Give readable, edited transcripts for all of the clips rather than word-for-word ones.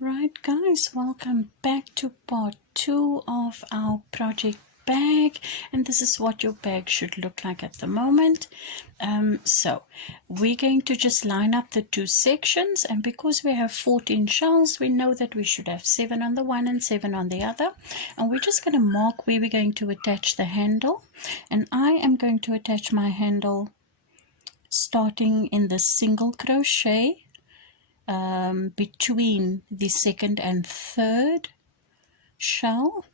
Right guys, welcome back to part 2 of our project bag, and this is what your bag should look like at the moment. So we're going to just line up the two sections, and because we have 14 shells, we know that we should have 7 on the one and 7 on the other, and we're just going to mark where we're going to attach the handle. And I am going to attach my handle starting in the single crochet between the second and third shell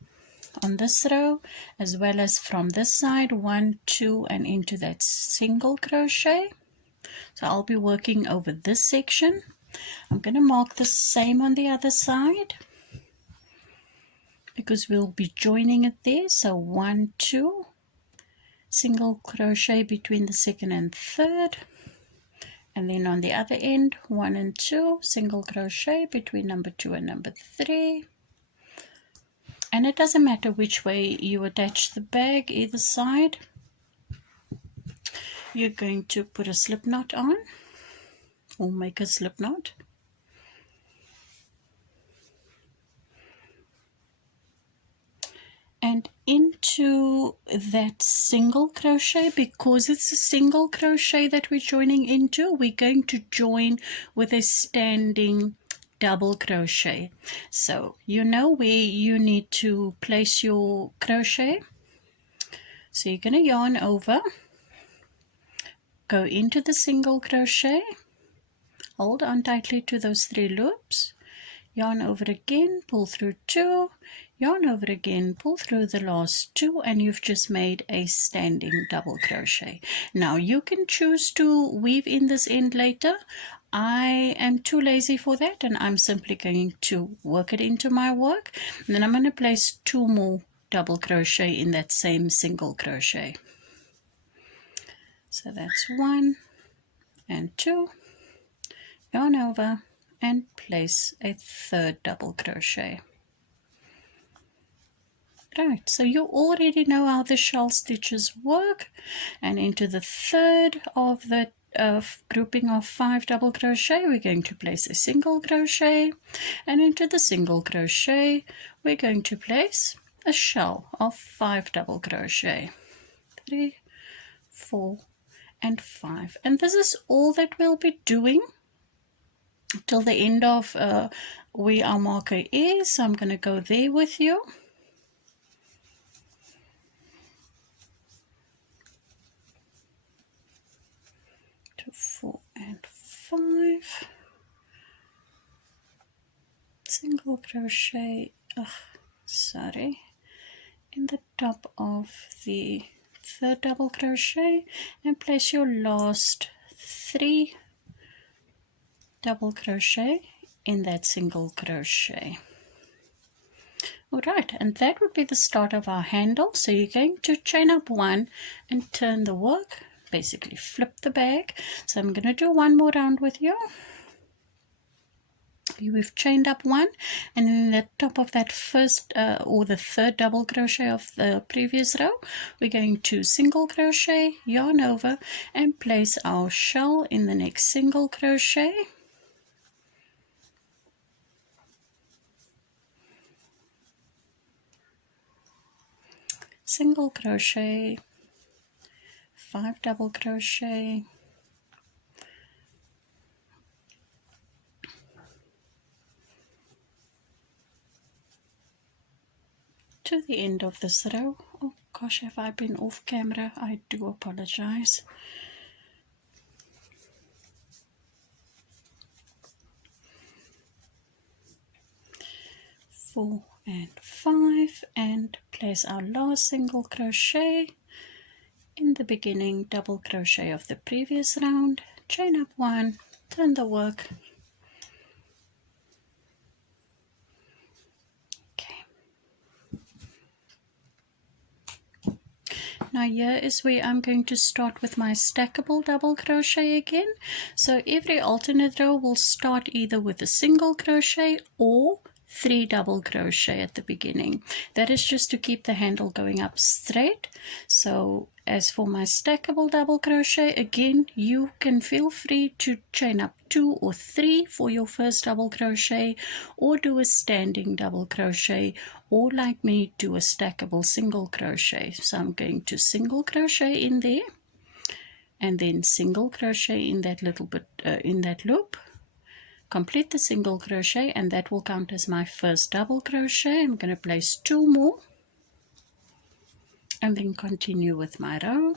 on this row, as well as from this side 1, 2 and into that single crochet. So I'll be working over this section. I'm going to mark the same on the other side because we'll be joining it there. So 1, 2, single crochet between the second and third, and then on the other end 1 and 2 single crochet between number 2 and number 3. And it doesn't matter which way you attach the bag, either side. You're going to put a slip knot on or make a slip knot. And into that single crochet, because it's a single crochet that we're joining into, we're going to join with a standing double crochet. So you know where you need to place your crochet. So you're going to yarn over, go into the single crochet, hold on tightly to those 3 loops, yarn over again, pull through 2, yarn over again, pull through the last 2, and you've just made a standing double crochet. Now you can choose to weave in this end later. I am too lazy for that, and I'm simply going to work it into my work. And then I'm going to place 2 more double crochet in that same single crochet. So that's 1 and 2, yarn over and place a 3rd double crochet. Right, so you already know how the shell stitches work, and into the 3rd of the grouping of 5 double crochet, we're going to place a single crochet, and into the single crochet we're going to place a shell of 5 double crochet. 3, 4 and 5, and this is all that we'll be doing till the end of where our marker is. So I'm going to go there with you. 4 and 5, single crochet, in the top of the 3rd double crochet, and place your last 3 double crochet in that single crochet. Alright, and that would be the start of our handle. So you're going to chain up 1 and turn the work, basically flip the bag. So I'm going to do 1 more round with you. We've chained up 1, and in the top of that first or the 3rd double crochet of the previous row, we're going to single crochet, yarn over and place our shell in the next single crochet. Single crochet, 5 double crochet, to the end of this row. Oh gosh, have I been off camera? I do apologize. Four and 5, and place our last single crochet in the beginning double crochet of the previous round, chain up 1, turn the work. Okay. Now here is where I'm going to start with my stackable double crochet again. So every alternate row will start either with a single crochet or 3 double crochet at the beginning. That is just to keep the handle going up straight. So as for my stackable double crochet, again, you can feel free to chain up 2 or 3 for your first double crochet, or do a standing double crochet, or like me, do a stackable single crochet. So I'm going to single crochet in there, and then single crochet in that little bit in that loop, complete the single crochet, and that will count as my first double crochet. I'm going to place 2 more and then continue with my row.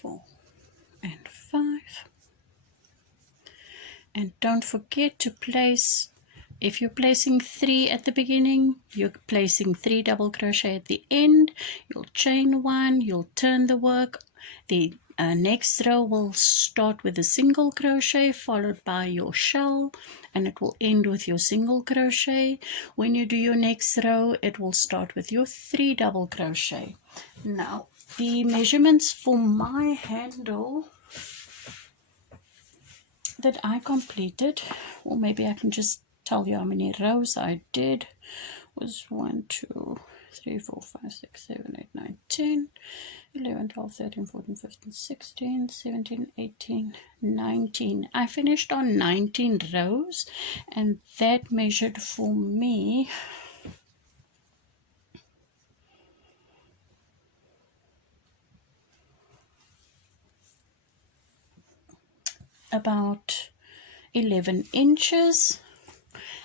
4 and 5, and don't forget to place, if you're placing 3 at the beginning, you're placing 3 double crochet at the end. You'll chain 1, you'll turn the work. The next row will start with a single crochet followed by your shell, and it will end with your single crochet. When you do your next row, it will start with your 3 double crochet. Now the measurements for my handle that I completed, or maybe I can just tell you how many rows I did, was 1, 2, 3, 4, 5, 6, 7, 8, 9, 10, 11, 12, 13, 14, 15, 16, 17, 18, 19. I finished on 19 rows, and that measured for me about 11 inches,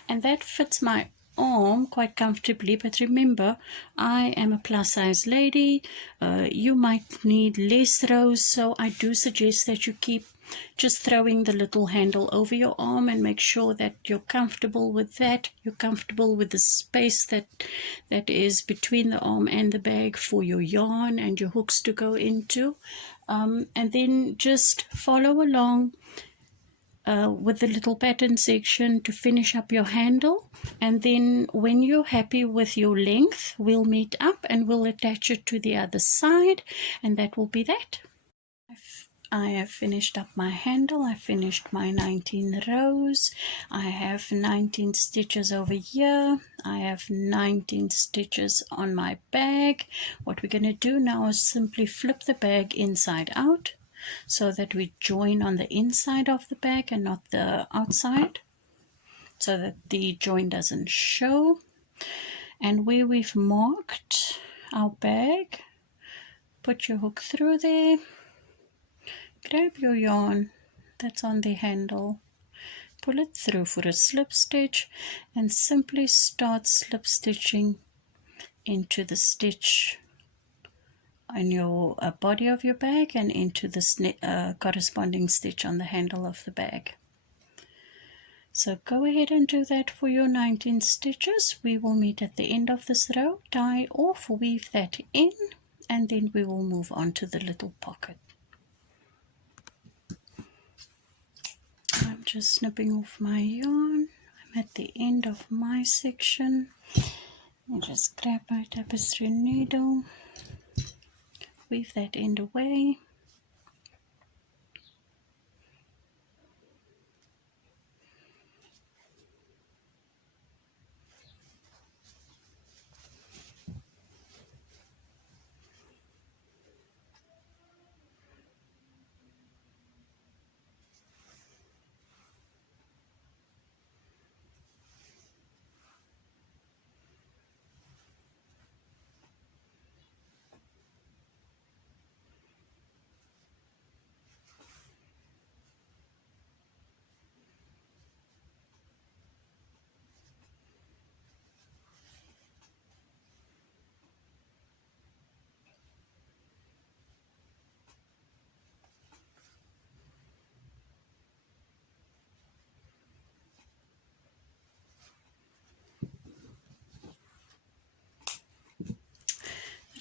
and that fits my arm quite comfortably. But remember, I am a plus size lady. You might need less rows, so I do suggest that you keep just throwing the little handle over your arm, and make sure that you're comfortable with that. You're comfortable with the space that is between the arm and the bag for your yarn and your hooks to go into, and then just follow along with the little pattern section to finish up your handle. And then when you're happy with your length, we'll meet up and we'll attach it to the other side, and that will be that. I have finished up my handle. I finished my 19 rows. I have 19 stitches over here. I have 19 stitches on my bag. What we're going to do now is simply flip the bag inside out, so that we join on the inside of the bag and not the outside, so that the join doesn't show. And where we've marked our bag, put your hook through there, grab your yarn that's on the handle, pull it through for a slip stitch, and simply start slip stitching into the stitch on your body of your bag and into the corresponding stitch on the handle of the bag. So go ahead and do that for your 19 stitches. We will meet at the end of this row, tie off, weave that in, and then we will move on to the little pocket. I'm just snipping off my yarn. I'm at the end of my section. I just grab my tapestry needle, weave that end away.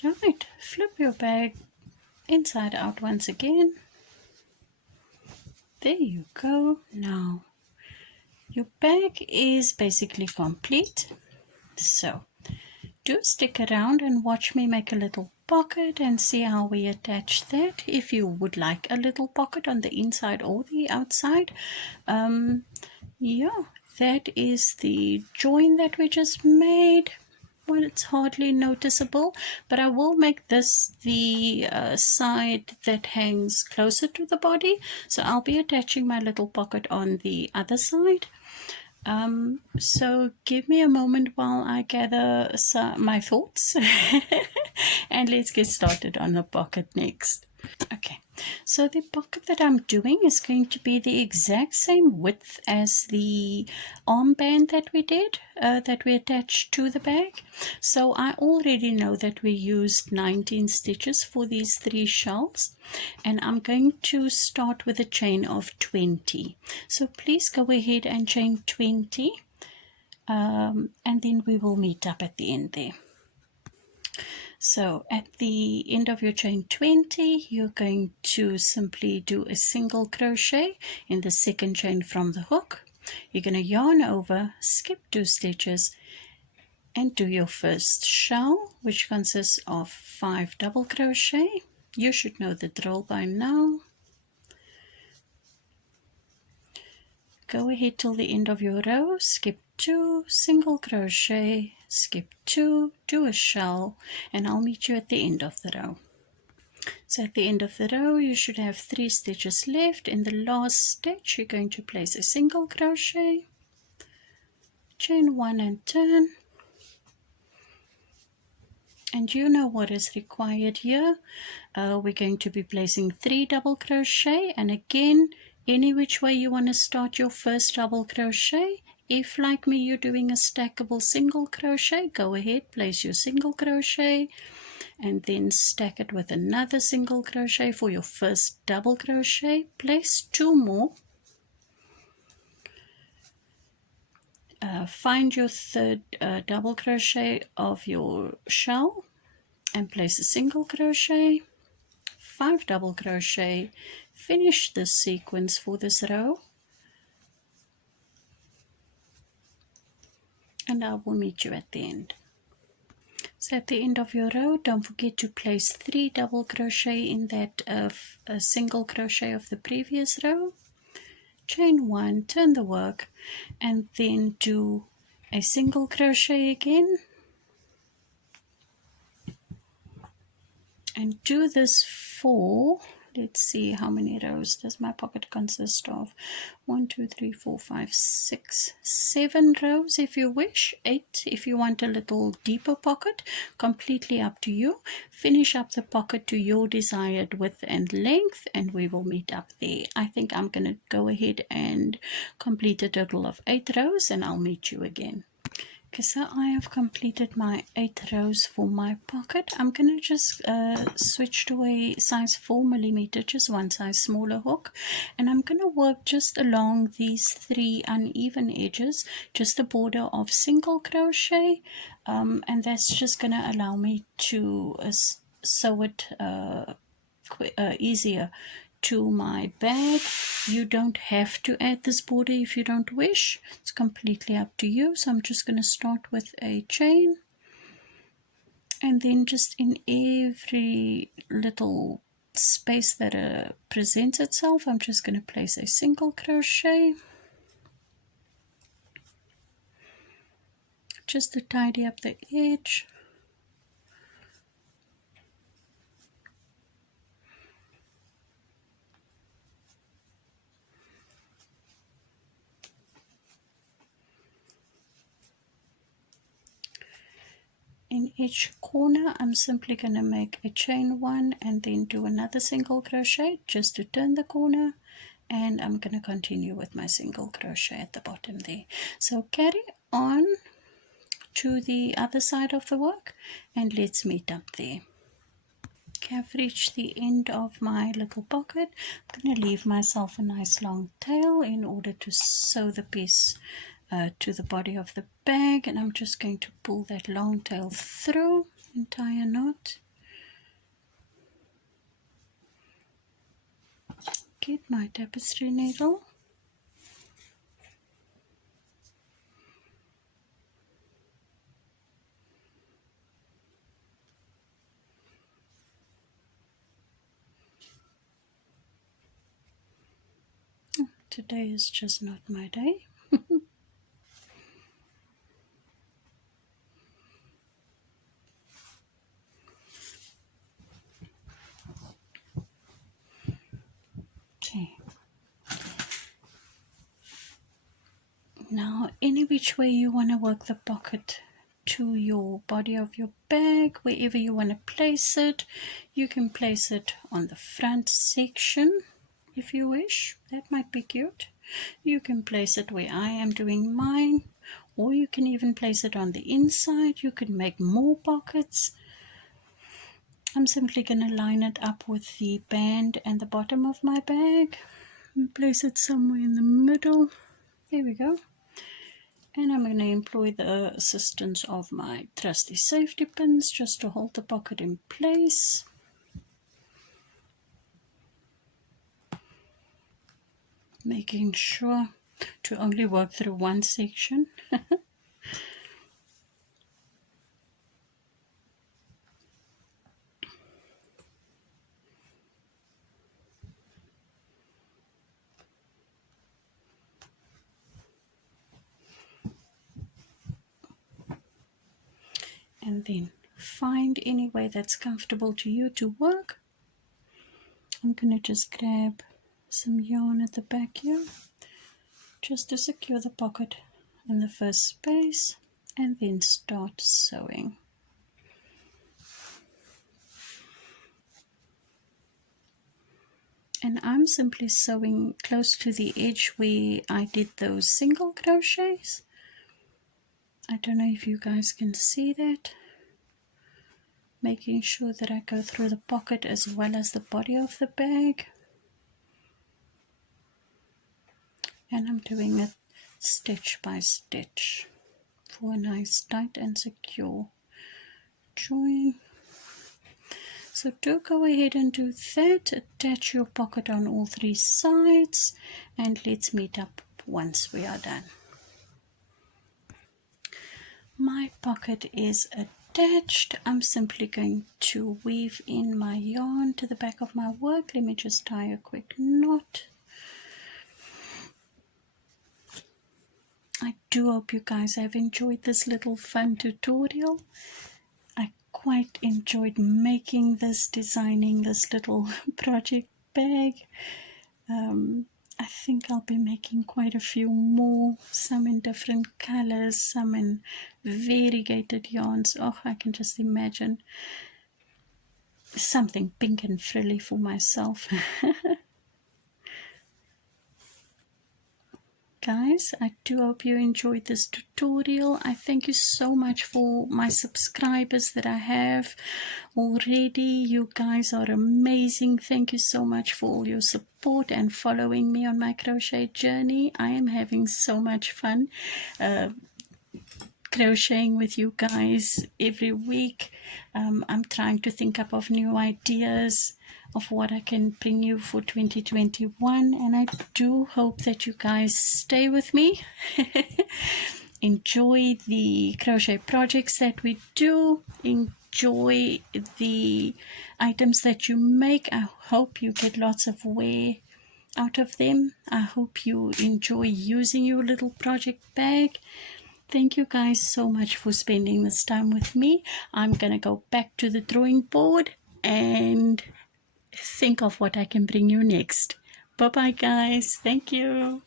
Right, flip your bag inside out once again. There you go. Now your bag is basically complete. So do stick around and watch me make a little pocket and see how we attach that, if you would like a little pocket on the inside or the outside. Yeah, that is the join that we just made. Well, it's hardly noticeable, but I will make this the side that hangs closer to the body, so I'll be attaching my little pocket on the other side. So give me a moment while I gather my thoughts and let's get started on the pocket next. Okay, so the pocket that I'm doing is going to be the exact same width as the armband that we did, that we attached to the bag. So I already know that we used 19 stitches for these 3 shells, and I'm going to start with a chain of 20. So please go ahead and chain 20, and then we will meet up at the end there. So at the end of your chain 20, you're going to simply do a single crochet in the second chain from the hook. You're going to yarn over, skip 2 stitches, and do your first shell, which consists of 5 double crochet. You should know the drill by now. Go ahead till the end of your row, skip 2, single crochet, skip 2, do a shell, and I'll meet you at the end of the row. So at the end of the row you should have 3 stitches left. In the last stitch you're going to place a single crochet, chain 1 and turn, and you know what is required here. We're going to be placing 3 double crochet, and again, any which way you want to start your first double crochet. If like me you're doing a stackable single crochet, go ahead, place your single crochet and then stack it with another single crochet for your first double crochet. Place 2 more, find your third double crochet of your shell and place a single crochet, 5 double crochet. Finish this sequence for this row, and I will meet you at the end. So at the end of your row, don't forget to place 3 double crochet in that single crochet of the previous row. Chain 1, turn the work, and then do a single crochet again, and do this for, let's see, how many rows does my pocket consist of? 1 2 3 4 5 6 7 rows if you wish, 8 if you want a little deeper pocket. Completely up to you. Finish up the pocket to your desired width and length, and we will meet up there. I think I'm going to go ahead and complete a total of 8 rows, and I'll meet you again. Okay, so I have completed my 8 rows for my pocket. I'm going to just switch to a size 4mm, just one size smaller hook, and I'm going to work just along these 3 uneven edges, just a border of single crochet, and that's just going to allow me to sew it easier to my bag. You don't have to add this border if you don't wish. It's completely up to you. So I'm just going to start with a chain, and then just in every little space that presents itself, I'm just going to place a single crochet just to tidy up the edge. In each corner I'm simply going to make a chain 1 and then do another single crochet just to turn the corner, and I'm going to continue with my single crochet at the bottom there. So carry on to the other side of the work and let's meet up there. Okay, I've reached the end of my little pocket. I'm going to leave myself a nice long tail in order to sew the piece to the body of the bag, and I'm just going to pull that long tail through and tie a knot. Get my tapestry needle. Today is just not my day. Now, any which way you want to work the pocket to your body of your bag, wherever you want to place it, you can place it on the front section if you wish. That might be cute. You can place it where I am doing mine, or you can even place it on the inside. You can make more pockets. I'm simply going to line it up with the band and the bottom of my bag and place it somewhere in the middle. There we go. And I'm going to employ the assistance of my trusty safety pins just to hold the pocket in place. Making sure to only work through one section. And then find any way that's comfortable to you to work. I'm going to just grab some yarn at the back here just to secure the pocket in the first space, and then start sewing. And I'm simply sewing close to the edge where I did those single crochets. I don't know if you guys can see that. Making sure that I go through the pocket as well as the body of the bag. And I'm doing it stitch by stitch for a nice tight and secure join. So do go ahead and do that. Attach your pocket on all three sides, and let's meet up once we are done. My pocket is attached. I'm simply going to weave in my yarn to the back of my work. Let me just tie a quick knot. I do hope you guys have enjoyed this little fun tutorial. I quite enjoyed making this, designing this little project bag. I think I'll be making quite a few more, some in different colors, some in variegated yarns. Oh, I can just imagine something pink and frilly for myself. Guys, I do hope you enjoyed this tutorial. I thank you so much for my subscribers that I have already. You guys are amazing. Thank you so much for all your support and following me on my crochet journey. I am having so much fun crocheting with you guys every week. I'm trying to think up of new ideas of what I can bring you for 2021, and I do hope that you guys stay with me. Enjoy the crochet projects that we do, enjoy the items that you make. I hope you get lots of wear out of them. I hope you enjoy using your little project bag. Thank you guys so much for spending this time with me. I'm gonna go back to the drawing board and think of what I can bring you next. Bye bye guys. Thank you.